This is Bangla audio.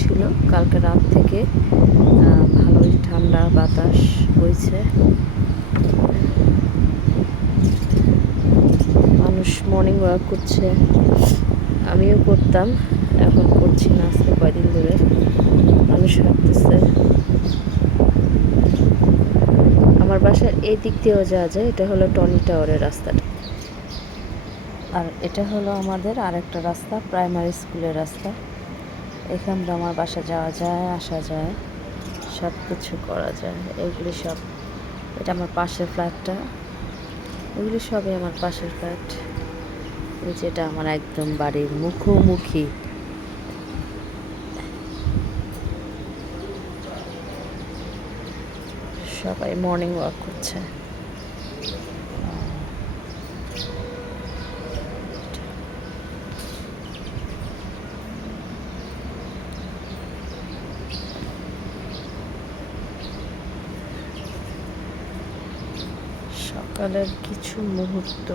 ছিল, কালকে রাত থেকে ভালোই ঠান্ডা বাতাস বইছে। মানুষ মর্নিং ওয়াক করছে, আমিও করতাম, এখন করছি না আজকে কয়দিন ধরে। মানুষ হাঁটতেছে। আমার বাসার এই দিক দিয়েও যাওয়া যায়, এটা হলো টনি টাওয়ারের রাস্তাটা। আর এটা হলো আমাদের আরেকটা রাস্তা, প্রাইমারি স্কুলের রাস্তা। এখান দিয়ে আমার বাসা যাওয়া যায়, আসা যায়, সব কিছু করা যায়। এগুলি সব, এটা আমার পাশের ফ্ল্যাটটা, এগুলি সবই আমার পাশের ফ্ল্যাট। এই যেটা আমার একদম বাড়ির মুখোমুখি। সবাই মর্নিং ওয়াক করছে। সকালের কিছু মুহূর্ত